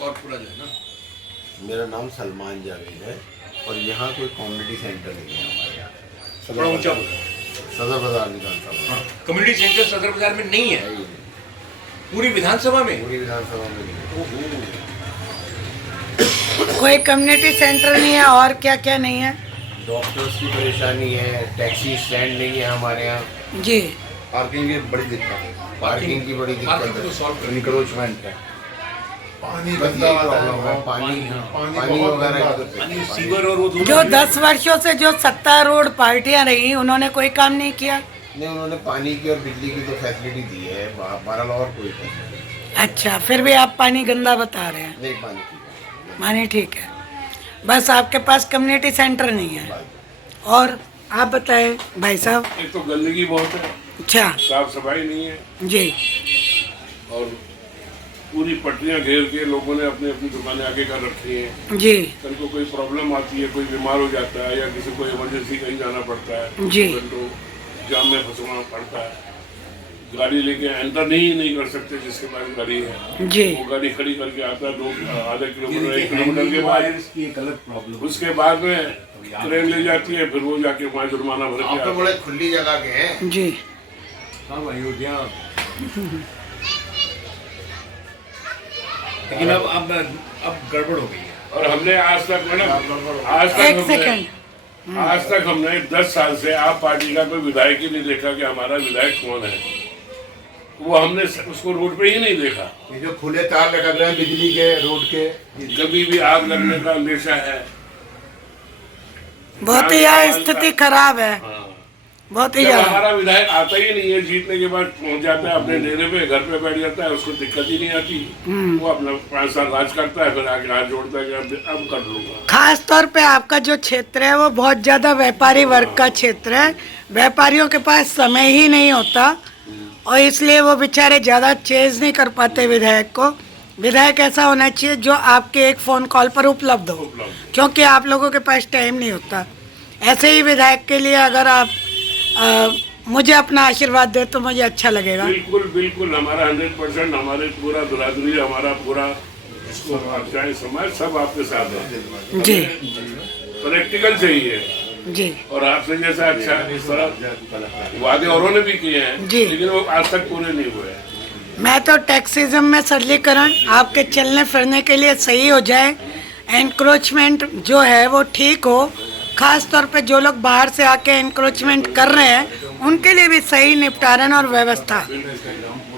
Corporal है ना। मेरा नाम सलमान जावेद है और यहाँ कोई कम्युनिटी सेंटर नहीं है हमारे यहाँ। थोड़ा ऊंचा बोलो। सदर बाजार विधानसभा हाँ, कम्युनिटी सेंटर सदर बाजार में नहीं है, है ही नहीं। पूरी विधानसभा में। पूरी विधानसभा में नहीं है। कोई कम्युनिटी सेंटर नहीं है और क्या क्या नहीं है? डॉक्टर्स की परेशानी है, टैक्सी स्टैंड नहीं है हमारे यहाँ, जी। पार्किंग की बड़ी दिक्कत है। पार्किंग की बड़ी पार्किंग दिक्कत को सॉल्व है, करने इंक्रोचमेंट है, पानी बस गंदा यही आता प्रॉब्लम है। है। पानी पानी पानी बहुत वगैरह गंदा की तो पानी, पानी- सीवर और वो दोनों जो 10 वर्षों से जो सत्तारूढ़ पार्टियां रही उन्होंने कोई काम नहीं किया। नहीं, उन्होंने पानी की और बिजली की तो फैसिलिटी दी है, बहरहाल और कोई फैसिलिटी अच्छा, फिर भी आप पानी गंदा बता रहे हैं। नहीं। पानी की माने ठीक है, बस आपके पास कम्युनिटी सेंटर नहीं है। और आप बताएं भाई साहब। एक तो गंदगी बहुत है, अच्छा साफ सफाई नहीं है, जी। और पूरी पटरियां घेर के लोगों ने अपनी अपनी दुकानें आगे कर रखी हैं। जी कल को कोई प्रॉब्लम आती है, कोई बीमार हो जाता है या किसी को इमरजेंसी कहीं जाना पड़ता है, जी। तो जाम में फंसना पड़ता है। गाड़ी लेके एंटर नहीं कर सकते जिसके पास गाड़ी है, जी। वो गाड़ी खड़ी करके आता है आधा किलोमीटर 1 किलोमीटर के बाद। की एक अलग प्रॉब्लम। उसके बाद में ट्रेन ले जाती है, फिर वो जाके वहाँ जुर्माना भर के आप तो आता है। बड़े खुली जगह के हैं। जी हाँ अयोध्या। लेकिन अब गड़बड़ हो गई है। और हमने आज तक मैडम एक सेकंड। आज तक हमने 10 साल से आप पार्टी का कोई विधायक ही नहीं देखा कि हमारा विधायक कौन है। वो हमने उसको रोड पे ही नहीं देखा। ये जो खुले तार लटक रहे हैं बिजली के रोड के, कभी भी आग लगने का अंदेशा है। बहुत ही यह स्थिति खराब है, हाँ। बहुत ही जब ज्यादा। हमारा विधायक आता ही नहीं है, जीतने के बाद पहुंच जाता है अपने डेरे पे, घर पे बैठ जाता है, उसको दिक्कत ही नहीं आती। वो अपना 5 साल राज करता है, फिर आगे हाथ जोड़ता है कि अब कर लूंगा। खास तौर पे आपका जो क्षेत्र है वो बहुत ज्यादा व्यापारी वर्ग का क्षेत्र है। व्यापारियों के पास समय ही नहीं होता और इसलिए वो बेचारे ज्यादा चेज नहीं कर पाते विधायक को। विधायक ऐसा होना चाहिए जो आपके एक फोन कॉल पर उपलब्ध हो, क्योंकि आप लोगों के पास टाइम नहीं होता। ऐसे ही विधायक के लिए अगर आप मुझे अपना आशीर्वाद दे तो मुझे अच्छा लगेगा। बिल्कुल बिल्कुल, हमारा 100%, हमारे पूरा बिरादरी, हमारा पूरा इसको आप चाहे समाज सब आपके साथ है जी प्रैक्टिकल चाहिए। जी और आपसे जैसा अच्छा इस तरह वादे औरों ने भी किए हैं, जी। लेकिन वो आज तक पूरे नहीं हुए हैं। मैं तो टैक्सिज्म में सरलीकरण आपके चलने फिरने के लिए सही हो जाए, एनक्रोचमेंट जो है वो ठीक हो। खास तौर पे जो लोग बाहर से आके एनक्रोचमेंट कर रहे हैं उनके लिए भी सही निपटारण और व्यवस्था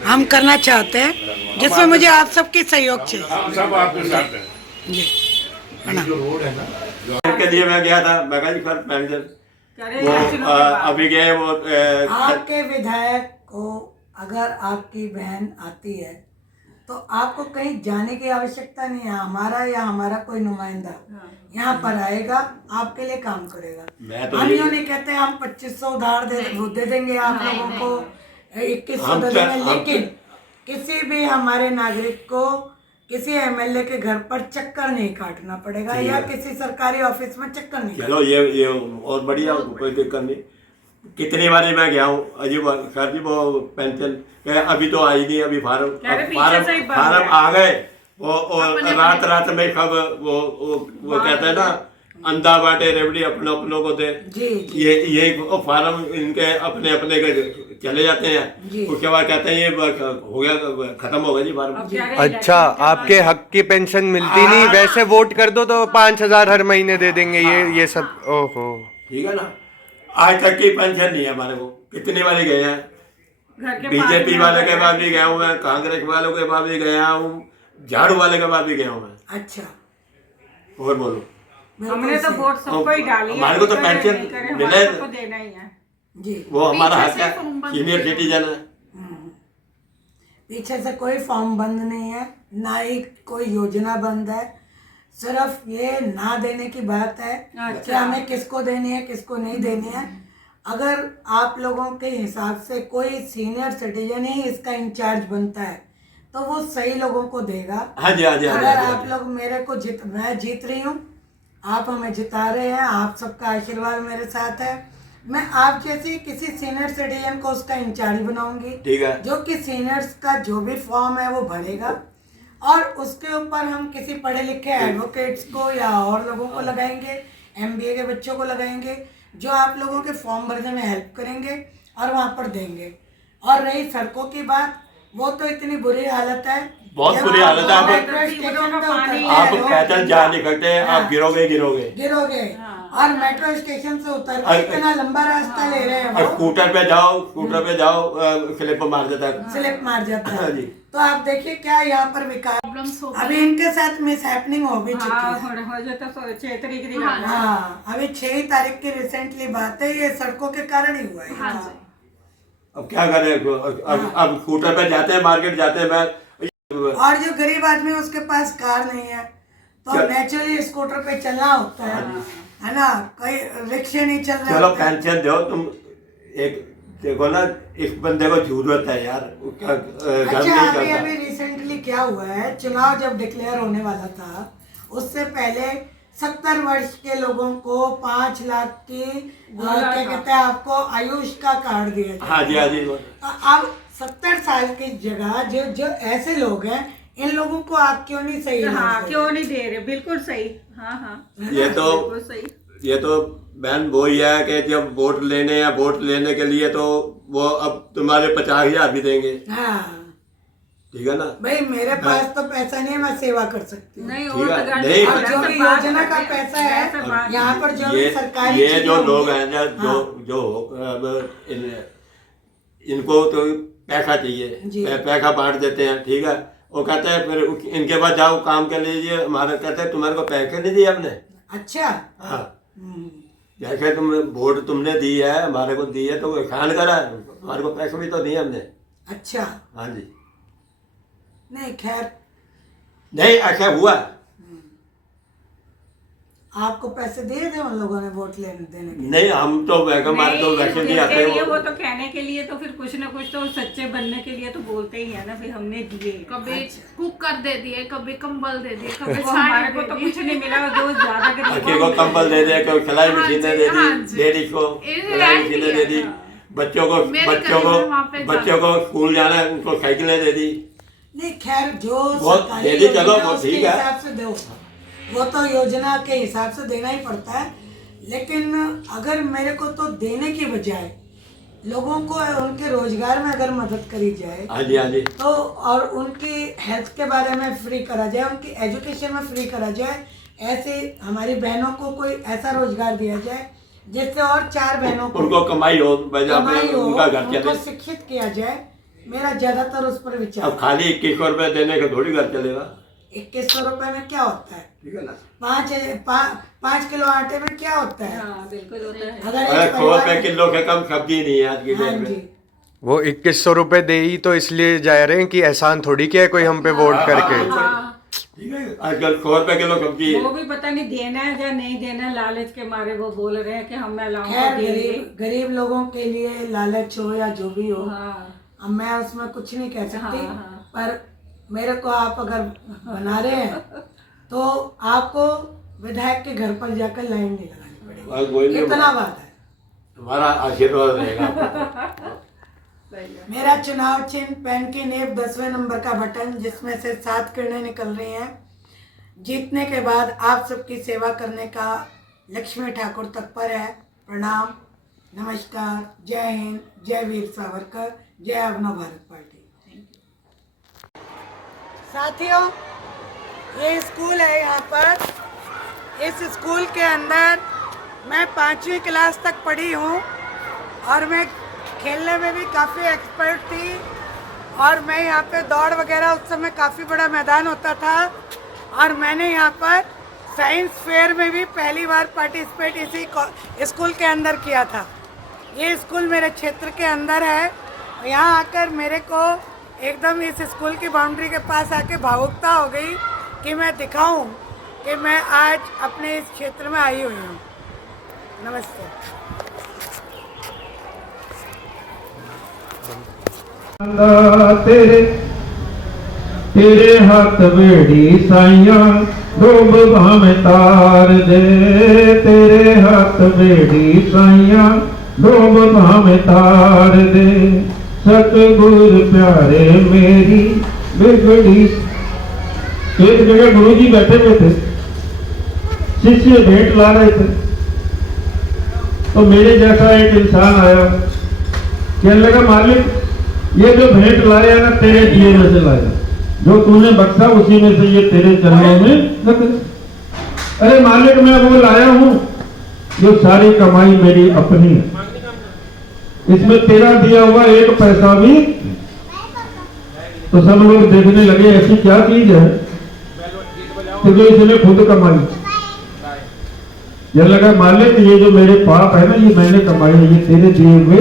हम करना चाहते हैं, जिसमें मुझे आप सबकी सहयोग चाहिए। हम सब आपके साथ हैं। जी प्रणाम। के लिए मैं गया था, मैं कहा जी सर पेंशन वो अभी गए वो आपके विधायक को अगर आपकी बहन आती है तो आपको कहीं जाने की आवश्यकता नहीं है। हमारा या हमारा कोई नुमाइंदा यहाँ पर आएगा, आपके लिए काम करेगा। हम यूँ नहीं कहते हम 2500 उधार दे देंगे आप लोगों को, 2100 दे देंगे, लेकिन किसी भी हमारे नागरिक को किसी एमएलए के घर पर चक्कर नहीं काटना पड़ेगा या किसी सरकारी ऑफिस में चक्कर नहीं। चलो ये और बढ़िया, कोई दिक्कत नहीं। कितनी बारी मैं गया हूँ अजीब सर जी वो पेंशन अभी तो आई नहीं, अभी फार्म आ गए वो रात में सब वो कहते हैं ना अंधा बांटे रेवड़ी अपनों को दे। जी ये फार्म इनके अपने के चले जाते हैं, उसके बाद कहते हैं ये हो गया, खत्म हो गया जी फार्म। अच्छा, आपके हक की पेंशन मिलती नहीं, वैसे वोट कर दो तो 5000 हर महीने दे देंगे ये सब। ओहो ठीक है ना, आज तक की पेंशन नहीं है हमारे को। कितनी बारी गए हैं, बीजेपी वाले के पास भी गया हूँ मैं, कांग्रेस वालों के पास भी गया हूँ, झाड़ू वाले के पास भी गया हूँ मैं। अच्छा, और बोलो, हमने तो वोट सबको ही डाली है, हमारे को तो पेंशन मिले सबको देना ही है जी। वो हमारा हक है, सीनियर सिटीजन है। पीछे से कोई फॉर्म बंद नहीं है, ना ही कोई योजना बंद है। सिर्फ ये ना देने की बात है कि हमें किसको देनी है किसको नहीं देनी है। अगर आप लोगों के हिसाब से कोई सीनियर सिटीजन ही इसका इंचार्ज बनता है तो वो सही लोगों को देगा। हाँ जी, हाँ जी, अगर आप लोग मेरे को मैं जीत रही हूँ, आप हमें जिता रहे हैं, आप सबका आशीर्वाद मेरे साथ है, मैं आप जैसे किसी सीनियर सिटीजन को उसका इंचार्ज बनाऊंगी। ठीक है। जो कि सीनियर्स का जो भी फॉर्म है वो भरेगा और उसके ऊपर हम किसी पढ़े लिखे एडवोकेट्स को या और लोगों को लगाएंगे, MBA के बच्चों को लगाएंगे, जो आप लोगों के फॉर्म भरने में हेल्प करेंगे और वहाँ पर देंगे। और रही सड़कों की बात, वो तो इतनी बुरी हालत है, बहुत जब बुरी आप हालत है। आप मेट्रो स्टेशन पे उतरते आप हो, पैदल जा नहीं सकते, आप गिरोगे गिरोगे। और मेट्रो स्टेशन से उतर के इतना लंबा रास्ता ले रहे हैं, और स्कूटर पे जाओ स्लिप मार देता है, स्लिप मार जाता हाँ है। जी। तो आप देखिए क्या यहाँ पर विकास, अभी इनके साथ मिस हैपनिंग हो भी चुकी है। हो जाता 6 तारीख की बात है। हाँ, अभी 6 तारीख की रिसेंटली बात है, ये सड़कों के कारण ही हुआ है। अब क्या करें, अब स्कूटर पे जाते हैं, मार्केट जाते हैं। मैं और जो गरीब आदमी है उसके पास कार नहीं है, तो नेचुरली स्कूटर पे चलना होता है ना, कोई रिक्शे नहीं चल रहे। चलो पेंशन दो तुम, एक देखो ना, इस बंदे को जरूरत है यार। अच्छा, अभी रिसेंटली क्या हुआ है, चुनाव जब डिक्लेयर होने वाला था उससे पहले 70 वर्ष के लोगों को 5 लाख की क्या कहते हैं आपको आयुष का कार्ड दिया जाए। हाँ जी, हाँ जी। अब 70 साल की जगह जो ऐसे लोग हैं, इन लोगों को आप क्यों नहीं सही? हाँ, क्यों नहीं दे रहे? बिल्कुल सही। हाँ, ये तो बहन वो ही है कि जब वोट लेने के लिए तो वो अब तुम्हारे 50,000 भी देंगे। हाँ, ठीक है ना भाई, मेरे पास तो पैसा नहीं है, मैं सेवा कर सकती हूँ। नहीं, ठीक है, और नहीं, और जो भी योजना का पैसा है यहाँ पर, जो भी सरकारी ये चीजें जो होंगी, लोग हैं ना, जो अब इनको तो पैसा चाहिए, पैसा बांट देते हैं। ठीक है, वो कहते हैं फिर इनके पास जाओ काम कर लीजिए, हमारा कहते हैं तुम्हारे को पैसे नहीं दिए हमने। अच्छा, हाँ, जैसे वोट तुमने दी है, हमारे को दी है, तो एहसान करा, हमारे को पैसे भी तो दिए हमने। अच्छा, हाँ जी। नहीं खैर, नहीं ऐसा हुआ, आपको पैसे दिए थे उन लोगों ने वोट लेने देने के? नहीं, हम तो हमारे तो वैसे नहीं आते वो तो कहने के लिए, तो फिर कुछ ना कुछ तो सच्चे बनने के लिए तो बोलते ही है ना, फिर हमने दिए। कभी कुकर दे दिए, कभी कंबल दे दिए, कभी हमारे को तो कुछ नहीं मिला, जो ज्यादा लड़के को कंबल दे दे, कोई सिलाई मशीनें दे दी, लेडीज को सिलाई मशीनें दे दी, बच्चों को स्कूल जाना है उनको साइकिलें दे दी। नहीं खैर, जो दे दी, चलो वो उसके ठीक है, हिसाब से दो, वो तो योजना के हिसाब से देना ही पड़ता है। लेकिन अगर मेरे को तो देने की बजाय लोगों को उनके रोजगार में अगर मदद करी जाए, हाँ जी, हाँ जी, तो और उनकी हेल्थ के बारे में फ्री करा जाए, उनकी एजुकेशन में फ्री करा जाए, ऐसे हमारी बहनों को कोई ऐसा रोजगार दिया जाए जिससे और 4 बहनों को उनको कमाई हो, उनका घर उनको चले। शिक्षित किया जाए। मेरा ज्यादातर उस पर विचार। अब खाली 2100 रुपए देने का थोड़ी घर चलेगा। 2100 रुपए में क्या होता है? ठीक है ना, 5 किलो आटे में क्या होता है? हाँ, बिल्कुल होता है। अगर अरे एक 100 परिवार रुपए किलो के कम सब्जी नहीं है आज की हाँ डेट जी, में। वो 2100 रुपए दे ही तो इसलिए जा रहे हैं कि एहसान थोड़ी किया है कोई हम पे वोट करके। ठीक है, आजकल 100 रुपए किलो सब्जी है। वो भी पता नहीं देना है या नहीं देना है, लालच के मारे वो बोल रहे हैं कि हम खैर गरीब लोगों के लिए लालच हो या जो भी हो, अब मैं उसमें कुछ नहीं कह सकती। पर मेरे को आप अगर बना रहे हैं तो आपको विधायक के घर पर जाकर लाइन नहीं लगानी पड़ेगी, इतना बात है। तुम्हारा आशीर्वाद रहेगा। मेरा चुनाव चिन्ह पेन की नेब 10वें नंबर का बटन, जिसमें से 7 किरणें निकल रही हैं। जीतने के बाद आप सबकी सेवा करने का लक्ष्मी ठाकुर तत्पर है। प्रणाम, नमस्कार, जय हिंद, जय वीर सावरकर, जय अभिनव भारत पार्टी। साथियों, ये स्कूल है, यहाँ पर इस स्कूल के अंदर मैं 5वीं क्लास तक पढ़ी हूँ और मैं खेलने में भी काफ़ी एक्सपर्ट थी। और मैं यहाँ पे दौड़ वगैरह, उस समय काफ़ी बड़ा मैदान होता था। और मैंने यहाँ पर साइंस फेयर में भी पहली बार पार्टिसिपेट इसी स्कूल के अंदर किया था। ये स्कूल मेरे क्षेत्र के अंदर है। यहाँ आकर मेरे को एकदम इस स्कूल की बाउंड्री के पास आके भावुकता हो गई कि मैं दिखाऊं कि मैं आज अपने इस क्षेत्र में आई हुई हूँ। नमस्ते। तेरे हाथ बेड़ी साइया डूब भावे तार दे, तेरे हाथ बेड़ी साइया डूब भावे तार दे। सतगुर प्यारे मेरी बिगड़ी एक जगह गुरु जी बैठे हुए थे, शिष्य भेंट ला रहे थे, तो मेरे जैसा एक इंसान आया, कहने लगा मालिक ये जो भेंट लाया ना तेरे दिए में से लाया, जो तूने बख्शा उसी में से ये तेरे चरणों में रख। अरे मालिक मैं वो लाया हूं, जो सारी कमाई मेरी अपनी है, इसमें तेरा दिया हुआ एक पैसा भी। तो सब लोग देखने लगे ऐसी क्या चीज है कि जो इसने खुद कमाई। यह लगा मालिक ये जो मेरे पाप है ना ये मैंने कमाए, ये तेरे दिए हुए,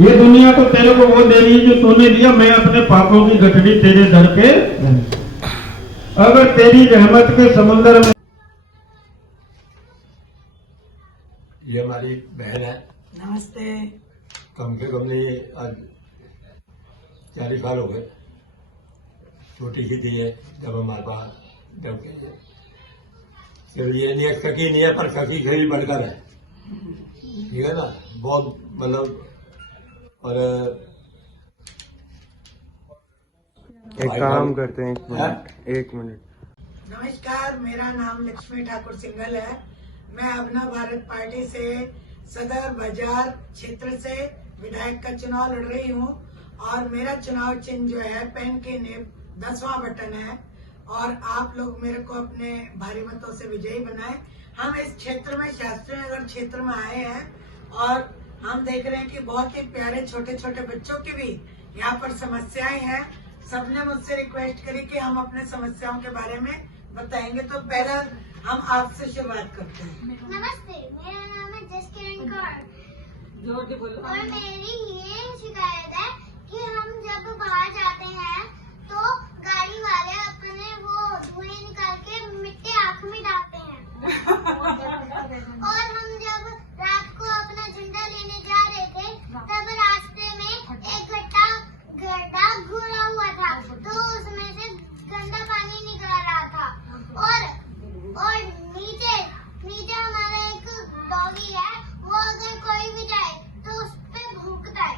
ये दुनिया तो तेरे को वो दे रही है जो तूने दिया। मैं अपने पापों की गठरी तेरे दर पे, अगर तेरी रहमत के समुंदर में। ये हमारी बहन है, नमस्ते। कम से कम नहीं आज 40 साल हो गए, छोटी सी थी है जब हमारे पास जब गई है। सिर्फ ये नहीं है सखी नहीं है, पर सखी से ही बढ़कर है, ठीक है ना, बहुत मतलब। और एक काम करते हैं, एक मिनट। नमस्कार, मेरा नाम लक्ष्मी ठाकुर सिंघल है। मैं अभिनव भारत पार्टी से सदर बाजार क्षेत्र से विधायक का चुनाव लड़ रही हूँ और मेरा चुनाव चिन्ह जो है पेन की निब 10वां बटन है और आप लोग मेरे को अपने भारी मतों से विजयी बनाए। हम इस क्षेत्र में शास्त्री नगर क्षेत्र में आए हैं और हम देख रहे हैं कि बहुत ही प्यारे छोटे छोटे बच्चों की भी यहाँ पर समस्याएं हैं। सबने मुझसे रिक्वेस्ट करी कि हम अपने समस्याओं के बारे में बताएंगे, तो पहले हम आपसे शुरुआत करते हैं। नमस्ते, मेरा नाम है जसकिरण कौर। जोर से बोलो। और मेरी ये शिकायत है कि हम जब बाहर जाते हैं तो गाड़ी वाले अपने वो धुएं निकाल के मिट्टी आँख में डालते हैं और हम जब रात को अपना झंडा लेने जा रहे थे तब रास्ते में एक गड्ढा घुरा हुआ था, तो उसमें से गंदा पानी निकल रहा था और नीचे हमारा एक डॉगी है, वो अगर कोई भी जाए तो उस पे भूकता है।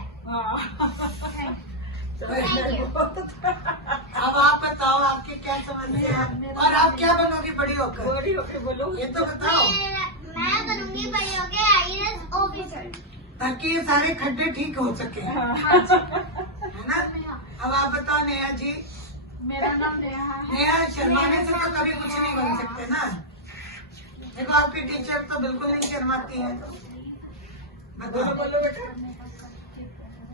अब आप बताओ आपकी क्या समस्या है और आप क्या बनोगी बड़ी होकर? बड़ी होके बोलो, ये तो बताओ। मैं बनूंगी बड़ी होके IAS ऑफिसर, ताकि ये सारे खड्डे ठीक हो सके, है ना? अब आप बताओ नेहा जी। मेरा नाम नेहा है। नेहा, शर्माने से तो कभी कुछ नहीं बन सकते ना। देखो आपकी टीचर तो बिल्कुल नहीं शर्माती है। बताओ। बोलो बेटा,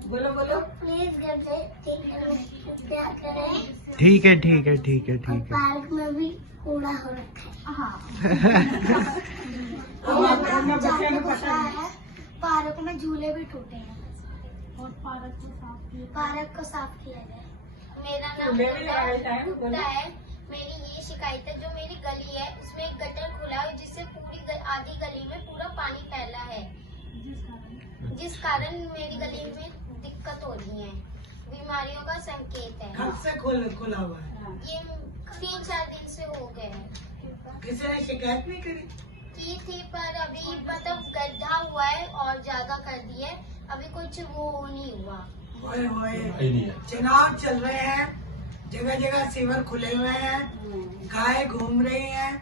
बोलो बोलो। प्लीज गड्ढे ठीक करें। ठीक है ठीक है ठीक है ठीक है। पार्क में भी कूड़ा हो रखा है। हाँ। पार्क में झूले भी टूटे हैं और पार्क को साफ किया जाए। मेरा नाम गुप्ता है। मेरी ये शिकायत है, जो मेरी गली है उसमें एक गटर खुला है जिससे पूरी आधी गली में पूरा पानी फैला है, जिस कारण मेरी गली में दिक्कत हो रही है, बीमारियों का संकेत है। कब से खुला हुआ है? ये 3-4 दिन से हो गए हैं। किसी ने शिकायत नहीं करी? की थी, पर अभी मतलब गड्ढा हुआ है और ज्यादा कर दिया है, अभी कुछ वो नहीं हुआ। चुनाव चल रहे हैं, जगह जगह सीवर खुले हुए हैं, गाय घूम रही हैं।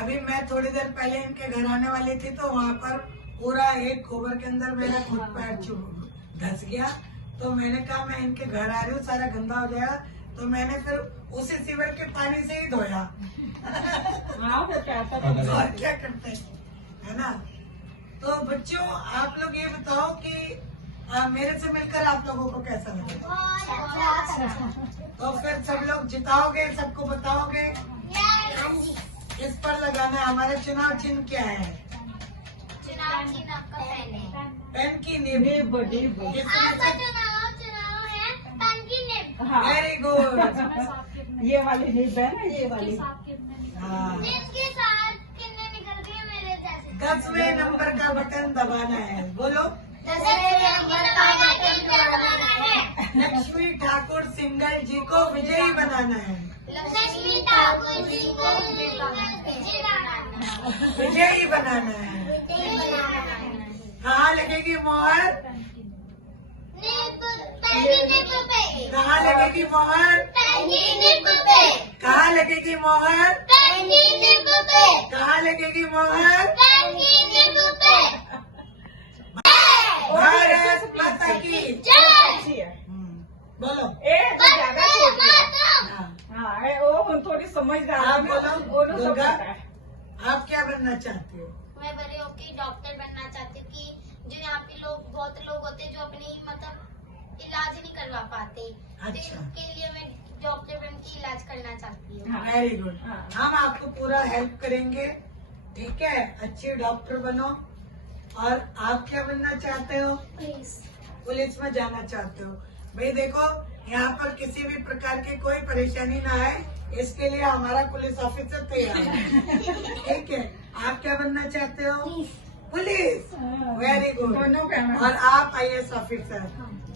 अभी मैं थोड़ी देर पहले इनके घर आने वाली थी तो वहाँ पर पूरा एक गोबर के अंदर मेरा खुद पैर धस गया, तो मैंने कहा मैं इनके घर आ रही हूँ, सारा गंदा हो जाएगा, तो मैंने फिर उसी सीवर के पानी से ही धोया। और क्या करते हैं, है ना? तो बच्चों आप लोग ये बताओ कि मेरे से मिलकर आप लोगों को कैसा लगा? तो फिर सब लोग जिताओगे, सबको बताओगे किस पर लगाना है? हमारा चुनाव चिन्ह क्या है? चुनाव चिन्ह आपका पेन है। पेन की निब। आपका चुनाव है पेन की निब। Very good. ये वाली निब है ना, ये वाली। इसके साथ कितने निकल रही है मेरे जैसे? 10वें नंबर का बटन दबाना है। बोलो। 10वें नंबर का बटन दबाना है। लक्ष्मी ठाकुर सिंघल जी को विजयी बनाना है। लक्ष्मी ठाकुर जी को विजयी बनाना है। कहाँ लगेगी मोहर? निप पे, कहाँ लगेगी मोहर? पहली निप पे, कहाँ लगेगी मोहर? पहली निप पे, कहाँ लगेगी मोहर? पहली निप पे। भारत माता की जय। बोलो। वंदे मातरम। हाँ, वो थोड़ी समझदार आप है ना, बोलो वो लोग सब दुर्गा, पता है। आप क्या बनना चाहती हो? मैं बड़े होके डॉक्टर बनना चाहती हूँ कि जो यहाँ पे लोग बहुत लोग होते हैं जो अपनी मतलब इलाज नहीं करवा पाते, अच्छा। तो उसके लिए मैं डॉक्टर बन के इलाज करना चाहती हूँ। Very good. हम आपको पूरा हेल्प करेंगे, ठीक है? अच्छी डॉक्टर बनो। और आप क्या बनना चाहते हो? पुलिस में जाना चाहते हो? भाई देखो, यहाँ पर किसी भी प्रकार की कोई परेशानी ना आए, इसके लिए हमारा पुलिस ऑफिसर तैयार है, ठीक है? आप क्या बनना चाहते हो? पुलिस। Very good. और आप IAS ऑफिसर।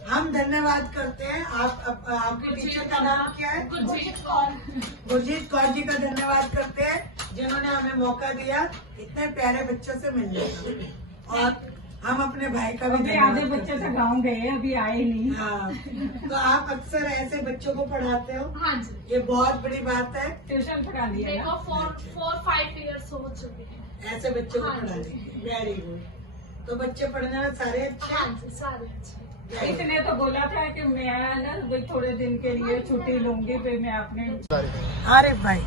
हम धन्यवाद करते हैं। आपके टीचर का नाम क्या है? गुरजीत कौर जी का धन्यवाद करते हैं, जिन्होंने हमें मौका दिया इतने प्यारे बच्चों से मिलने का। और हम अपने भाई का भी अभी आधे बच्चे तो गाँव गए, अभी आए नहीं। हाँ, तो आप अक्सर ऐसे बच्चों को पढ़ाते हो? हाँ जी, ये बहुत बड़ी बात है, ट्यूशन पढ़ा लिया देखो 4-5 ईयर्स हो चुके हैं। ऐसे बच्चों को हाँ जी। पढ़ाने की। Very good. तो बच्चे पढ़ने में सारे अच्छे हाँ हैं? जी, सारे अच्छे। इसने तो बोला था कि मैं ना वो थोड़े दिन के लिए छुट्टी लूंगी, फिर मैं अपने आरिफ भाई।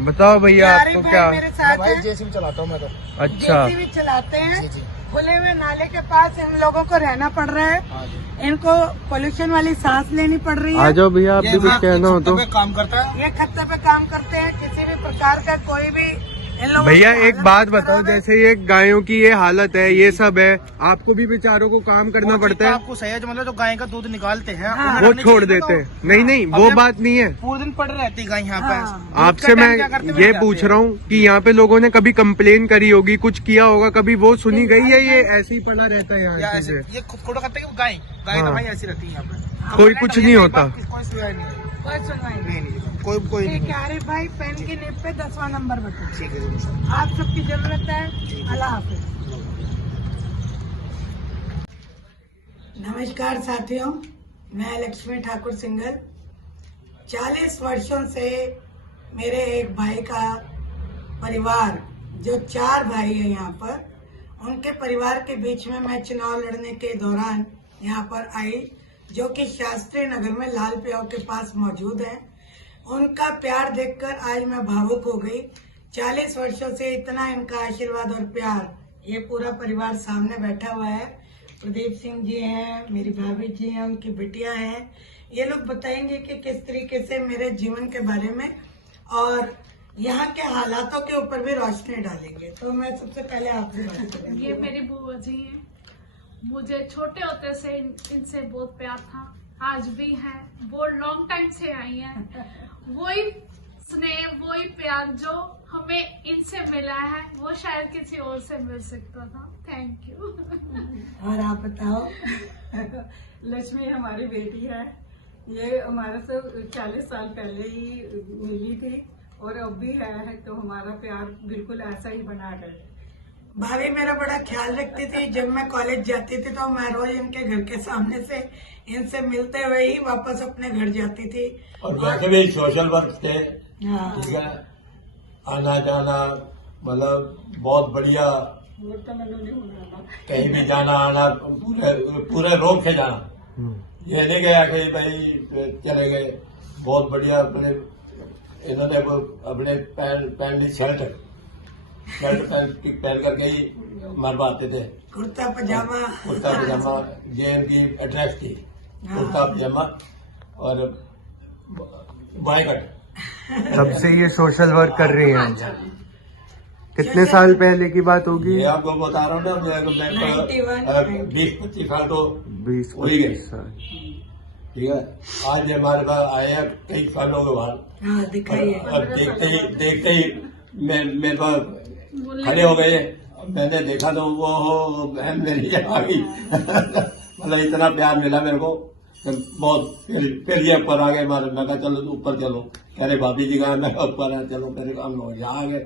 बताओ भैया आरिफ आपको भाई क्या? मेरे साथ है। जेसीबी चलाता हूँ मैं तो। अच्छा, जेसीबी चलाते हैं। खुले हुए नाले के पास इन लोगों को रहना पड़ रहा है। इनको पोल्यूशन वाली सांस लेनी पड़ रही आ है। जाओ भैया, आप भी कुछ कहना हो तो। काम करता है। ये खत्ते पे काम करते हैं। किसी भी प्रकार का कोई भी इन लोगों भैया की एक हालत बात खराब बताओ, है। जैसे ये गायों की ये हालत है, ये सब है, आपको भी बेचारों को काम करना पड़ता है। आपको सहज मतलब जो गाय का दूध निकालते हैं हाँ। वो छोड़ देते हैं। नहीं नहीं, वो बात नहीं है। पूरे दिन पड़ रहती गाय यहाँ हाँ। पे। आपसे मैं ये पूछ रहा हूँ कि यहाँ पे लोगों ने कभी कंप्लेन करी होगी, कुछ किया होगा, कभी वो सुनी गई है? ये ऐसे ही पड़ा रहता है या यहाँ ऐसे से? ये खुद खोड़ा करते हैं गाय हाँ। दवाई ऐसी रहती है यहाँ पे। कोई कुछ नहीं होता। कोई सुनाई नहीं। कोई सुनवाई नहीं। नहीं कोई ठीक नहीं। है आरिफ भाई, पेन की निब पे 10वां नंबर बताओ। ठीक है। आप सबकी जरूरत है। अल्लाह हाफिज। नमस्कार साथियों, मैं लक्ष्मी ठाकुर सिंघल। 40 वर्षों से मेरे एक भाई का परिवार, जो 4 भाई है यहाँ पर, उनके परिवार के बीच में मैं चुनाव लड़ने के दौरान यहाँ पर आई, जो कि शास्त्री नगर में लाल प्याव के पास मौजूद है। उनका प्यार देखकर आज मैं भावुक हो गई। 40 वर्षों से इतना इनका आशीर्वाद और प्यार, ये पूरा परिवार सामने बैठा हुआ है। प्रदीप सिंह जी हैं, मेरी भाभी जी हैं, उनकी बिटिया हैं। ये लोग बताएंगे कि किस तरीके से मेरे जीवन के बारे में और यहाँ के हालातों के ऊपर भी रोशनी डालेंगे। तो मैं सबसे पहले आपसे बात करूंगी। ये मेरी बुआ जी हैं। मुझे छोटे होते से इनसे बहुत प्यार था, आज भी है। वो लॉन्ग टाइम से आई हैं। वही स्नेह, वही प्यार जो हमें इनसे मिला है, वो शायद किसी और से मिल सकता था। Thank you. और आप बताओ। लक्ष्मी हमारी बेटी है। ये हमारे से 40 साल पहले ही मिली थी और अब भी है, तो हमारा प्यार बिल्कुल ऐसा ही बना है। भाभी मेरा बड़ा ख्याल रखती थी। जब मैं कॉलेज जाती थी तो मैं रोज इनके घर के सामने से इनसे मिलते हुए ही वापस अपने घर जाती थी। और वैसे भी सोशल वर्क थे, हाँ, ठीक है, आना जाना मतलब बहुत बढ़िया, वो तो मैंने नहीं होना। कहीं भी जाना आना पूरे रोक के जाना। ये नहीं गया कि भाई चले गए। बहुत बढ़िया अपने इन्होंने वो अपने पैंट शर्ट पहन करके ही मरवाते थे। कुर्ता पजामा। ये इनकी एड्रेस थी, कुर्ता पजामा और बाईकट। तब से ये सोशल वर्क कर रही हैं। कितने साल पहले की बात होगी? ये आपको बता रहा हूँ ना, 20-25 साल तो 20-25 साल। ठीक है। आज हमारे पास आए हैं कई सालों के बाद। हाँ, दिखाइए। और देखते ही मेरे पास खड़े हो गए। मैंने देखा तो वो बहन मेरी आ गई। मतलब इतना प्यार मिला मेरे को बहुत। फिर ये ऊपर आ गए। मैं कहा चलो ऊपर चलो। कह रहे भाभी जी कहा, मैं ऊपर आ, चलो मेरे काम हो। यहाँ आ गए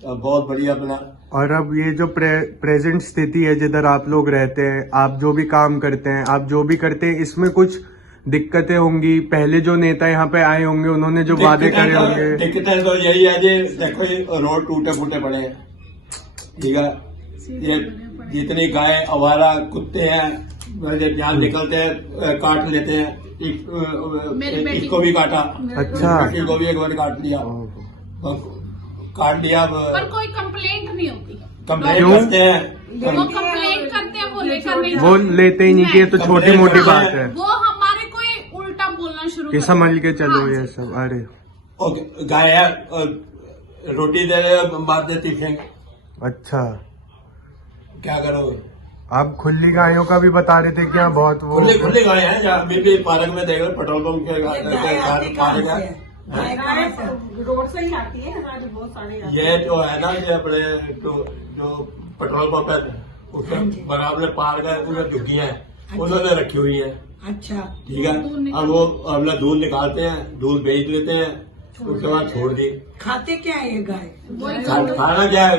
बहुत बढ़िया अपना। और अब ये जो प्रेजेंट स्थिति है जिधर आप लोग रहते हैं, आप जो भी काम करते हैं, आप जो भी करते हैं, इसमें कुछ दिक्कतें होंगी? पहले जो नेता यहाँ पे आए होंगे उन्होंने जो वादे करे होंगे। दिक्कतें तो यही है जी, देखो ये रोड टूटे फूटे पड़े हैं, ठीक है। ये जितनी गाय आवारा कुत्ते हैं जहाँ निकलते हैं काट लेते हैं, इसको भी काटा। अच्छा। बेटी को भी एक बार काट लिया, काट लिया। पर कोई कंप्लेंट नहीं होती। कंप्लेंट करते हैं, वो कंप्लेंट करते हैं, वो लेकर नहीं वो लेते ही नहीं कि ये तो छोटी मोटी बात है। वो हमारे कोई उल्टा बोलना शुरू कि समझ के चलो ये सब। अरे गाय है रोटी दे रहे बात देती फिर अच्छा, क्या करोगे? आप खुली गायों का भी बता रहे थे क्या? बहुत वो खुली गाय है, जहाँ अभी भी पार्क में देख रहे पेट्रोल पंप के पार्क है, रोड से ही आती है हमारी बहुत सारी। ये जो है ना, ये अपने जो पेट्रोल पंप है उसके बराबर पार्क है, उनमें झुग्गियां हैं, उन्होंने रखी हुई है। अच्छा, ठीक है। अब वो अपना दूध निकालते हैं, दूध बेच लेते हैं, उसके बाद छोड़ दी। खाते क्या है ये गाय? खाना क्या है,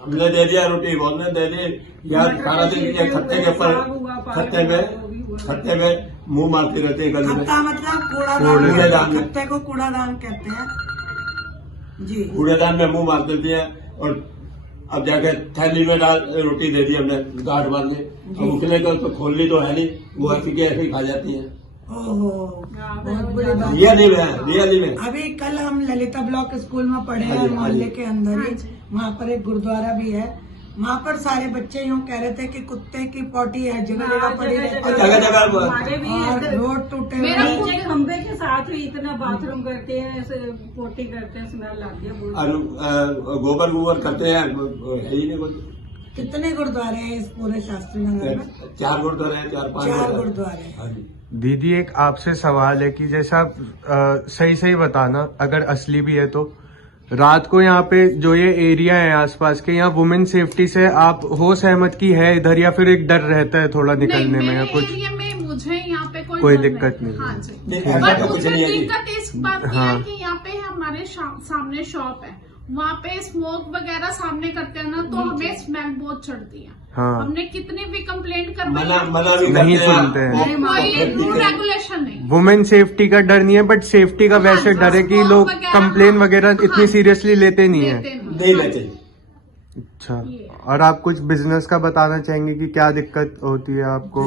हमने दे दिया रोटी, बोलने दे दी, या खाना दे दिया। खत्ते के ऊपर खत्ते में मुंह मारते रहते हैं गले में। खत्ता मतलब कूड़ादान, खत्ते को कूड़ादान कहते हैं जी। कूड़ेदान में मुंह मार देती है, और अब जाके थैली में डाल रोटी दे दी हमने गांठ बांध ली। अब उठने का तो खोलनी तो है नहीं, वो ऐसी के ऐसे ही खा जाती है। ओहो, बहुत बुरी बात। रियली में अभी कल हम ललिता ब्लॉक स्कूल में पढ़े हैं, मोहल्ले के अंदर ही, वहाँ पर एक गुरुद्वारा भी है। वहाँ पर सारे बच्चे यूँ कह रहे थे कि कुत्ते की पोटी है जगह जगह पड़ी रहती है, और रोड टूटे हुए खंबे के साथ ही इतना बाथरूम करते हैं, पोटी करते हैं, स्मेल आती है, गोबर करते हैं, है ही नहीं कुछ। कितने गुरुद्वारे हैं इस पूरे शास्त्री नगर में? 4 गुरुद्वारे हैं, 4-5 गुरुद्वारे। दीदी एक आपसे सवाल है कि जैसा आप सही बताना, अगर असली भी है तो, रात को यहाँ पे जो ये एरिया है आसपास के, यहाँ वुमेन सेफ्टी से आप हो सहमत की है इधर, या फिर एक डर रहता है थोड़ा निकलने में या कुछ? एरिया में मुझे यहाँ पे कोई दिक्कत नहीं। हाँ जी, बट मुझे दिक्कत इस बात की है कि यहाँ पे हमारे सामने शॉप है, वहाँ पे स्मोक वगैरह सामने करते हैं ना, तो हमें स्मेल बहुत चढ़ती है। हाँ। हमने कितनी भी कंप्लेंट करवाई, नहीं सुनते हैं, कोई रूल रेगुलेशन नहीं। वुमेन सेफ्टी का डर नहीं है, बट सेफ्टी का वैसे डर है कि लोग कंप्लेन वगैरह इतनी सीरियसली लेते नहीं है। नहीं लेते। अच्छा, और आप कुछ बिजनेस का बताना चाहेंगे कि क्या दिक्कत होती है आपको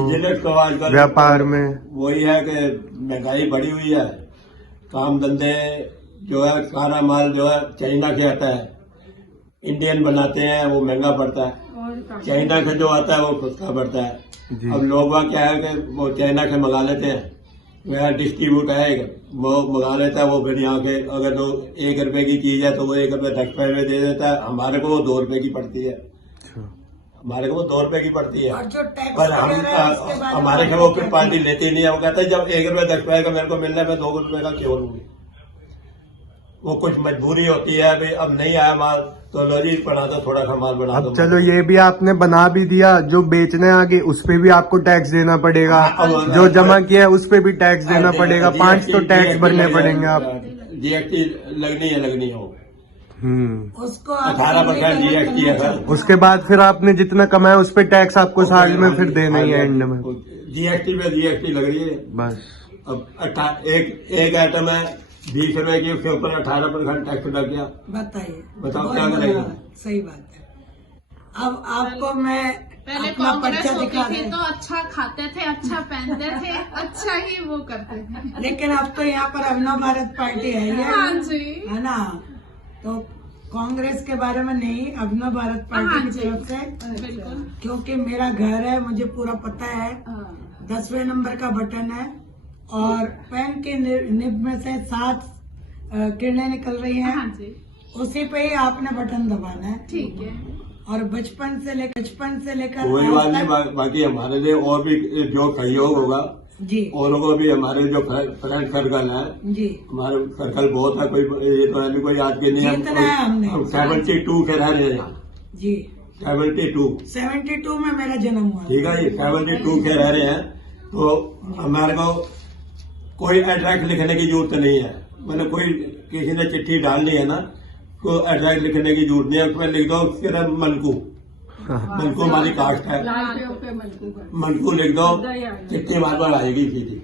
व्यापार में? वही है कि महंगाई बढ़ी हुई है, काम धंधे जो है, सारा माल जो है चाइना से आता है, इंडियन बनाते हैं वो महंगा पड़ता है, चाइना से जो आता है वो सस्ता पड़ता है। अब लोग वहाँ क्या है कि वो चाइना से मंगा लेते हैं, वह डिस्ट्रीब्यूट है वो मंगा लेता है, वो फिर यहाँ के अगर तो 1 रुपए की चीज है तो वो 1 रुपए 10 पैसे में दे देता है, हमारे को वो 2 रुपए की पड़ती है, हमारे को वो 2 रुपए की पड़ती है। पर हम हमारे से वो फिर पार्टी लेती नहीं है, वो कहते हैं जब 1 रुपए 10 पैसे का मेरे को मिलना है, मैं 2 रुपए का क्यों लूंगी। वो कुछ मजबूरी होती है, भाई अब नहीं आया माल तो लो जी बना दो, थोड़ा सा माल बना दो। अब चलो ये भी आपने बना भी दिया, जो बेचने आगे उस पे भी आपको टैक्स देना पड़ेगा, जो जमा किया है उस पे भी टैक्स देना पड़ेगा, 5 तो टैक्स भरने पड़ेंगे आप। जीएसटी लगनी है वो। उसको 18% जीएसटी है सर। उसके बाद फिर आपने जितना कमाया उस पे टैक्स आपको साल में फिर देना ही है एंड में। जीएसटी पे जीएसटी लग रही है बस। अब एक आइटम है 20 रुपए की, उसके ऊपर 18% टैक्स लग गया। बताइए, बताओ क्या करेगा? सही बात है। अब आपको मैं पहले अपना कांग्रेस पर्चा होती दिखा थी दूं। तो अच्छा खाते थे, अच्छा पहनते थे, अच्छा ही वो करते थे, लेकिन अब तो यहाँ पर अभिनव भारत पार्टी है ही हाँ जी, है ना। तो कांग्रेस के बारे में नहीं, अभिनव भारत पार्टी की तरफ से, बिल्कुल, क्योंकि मेरा घर है, मुझे पूरा पता है। 10वें नंबर का बटन है और पेन के निब में से 7 किरणें निकल रही हैं। हाँ जी, उसी पे ही आपने बटन दबाना है, ठीक है। और बचपन से लेकर कोई बात नहीं, बाकी हमारे लिए और भी जो सहयोग होगा जी, और को भी हमारे जो फ्रेंड सर्कल है जी, हमारे सर्कल बहुत है, कोई ये तो है कोई आज के नहीं है। हम 72 के रह रहे हैं यहाँ जी, 72 में मेरा जन्म हुआ। ठीक है, ये 72 के रह रहे हैं, तो हमारे को कोई एड्रेस लिखने की जरूरत नहीं है, मतलब कोई किसी ने चिट्ठी डालनी है ना, को एड्रेस लिखने की जरूरत नहीं है, उसमें लिख दो सिर्फ मनकू। मनकू हमारी कास्ट है, मनकू लिख दो, चिट्ठी बार बार आएगी सीधी।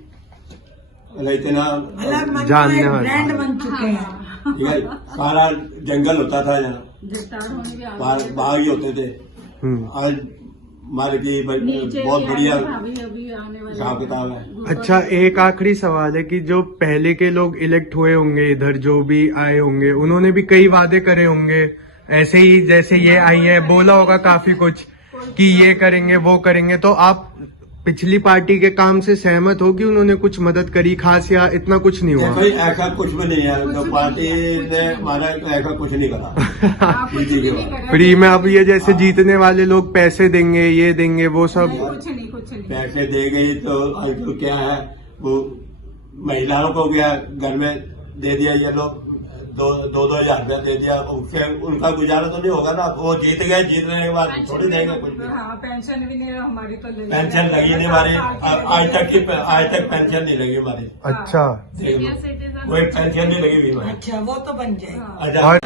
इतना अलग मंच जानने में वाले। ब्रांड बन चुके हैं। ठीक है, सारा जंगल होता था यहाँ, बाग ही होते थे। आज हमारे की बहुत बढ़िया हिसाब किताब है। अच्छा, एक आखिरी सवाल है कि जो पहले के लोग इलेक्ट हुए होंगे इधर, जो भी आए होंगे, उन्होंने भी कई वादे करे होंगे ऐसे ही जैसे ये आई है, बोला होगा काफी कुछ कि ये करेंगे वो करेंगे। तो आप पिछली पार्टी के काम से सहमत हो कि उन्होंने कुछ मदद करी खास, या इतना कुछ नहीं हुआ? भाई ऐसा कुछ भी नहीं है, तो पार्टी ने हमारा ऐसा कुछ नहीं करा। फ्री में अब ये जैसे जीतने वाले लोग पैसे देंगे, ये देंगे, वो सब कुछ नहीं पैसे दे गई। तो आजकल क्या है, वो महिलाओं को क्या घर में दे दिया, ये लोग 2,000 रुपया दे दिया, उससे उनका गुजारा तो नहीं होगा ना। वो जीत गए, जीतने के बाद थोड़ी देंगे कुछ भी। पेंशन भी नहीं हमारी, तो पेंशन लगी नहीं हमारी, आज तक पेंशन नहीं लगी हमारी। अच्छा, देख लो, कोई पेंशन नहीं लगी हुई हमारी। अच्छा, वो तो बन जाएगा। अच्छा,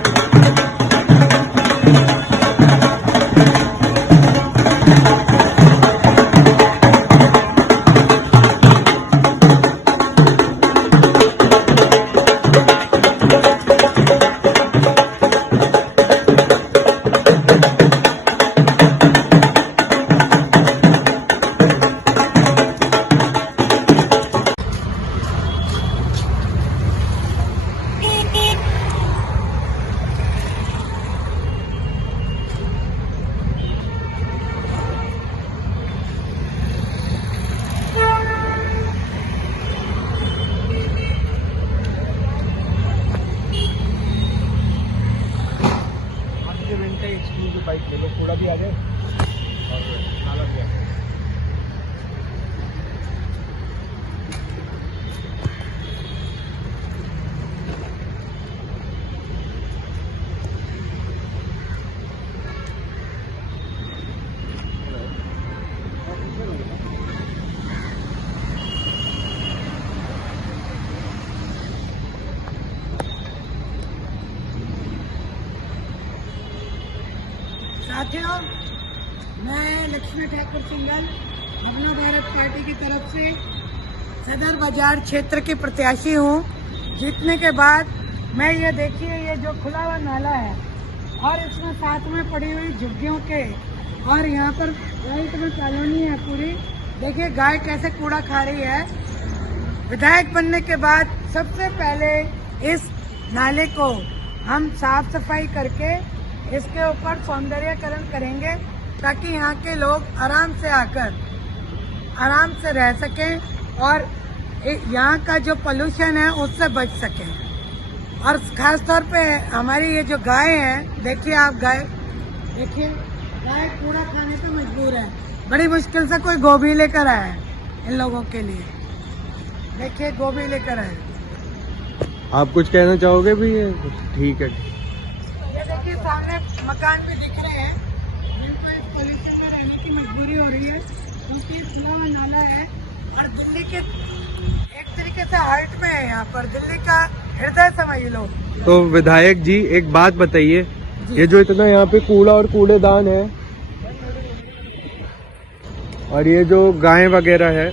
बाइक ले लो, थोड़ा भी आ जाए और नाला भी आ जाए। साथियों, मैं लक्ष्मी ठाकुर सिंघल अपना भारत पार्टी की तरफ से सदर बाजार क्षेत्र की प्रत्याशी हूँ। जीतने के बाद मैं ये देखिए, ये जो खुला हुआ नाला है और इसमें साथ में पड़ी हुई झुग्गियों के, और यहाँ पर राइट में कॉलोनी है पूरी। देखिए गाय कैसे कूड़ा खा रही है। विधायक बनने के बाद सबसे पहले इस नाले को हम साफ सफाई करके इसके ऊपर सौंदर्यकरण करेंगे, ताकि यहाँ के लोग आराम से आकर आराम से रह सकें और यहाँ का जो पोल्यूशन है उससे बच सकें। और खास तौर पे हमारी ये जो गाय है, देखिए आप गाय, देखिए गाय कूड़ा खाने पे मजबूर है। बड़ी मुश्किल से कोई गोभी लेकर आया है इन लोगों के लिए। देखिए गोभी लेकर आए। आप कुछ कहना चाहोगे भी? ठीक है। ये देखिए सामने मकान भी दिख रहे हैं, जिनको इस पोल्यूशन में रहने की मजबूरी हो रही है, क्योंकि खुला हुआ नाला है और दिल्ली के एक तरीके से हार्ट में है, यहाँ पर दिल्ली का हृदय समझ लो। तो विधायक जी एक बात बताइए, ये जो इतना यहाँ पे कूड़ा और कूड़ेदान है और ये जो गाय वगैरह है,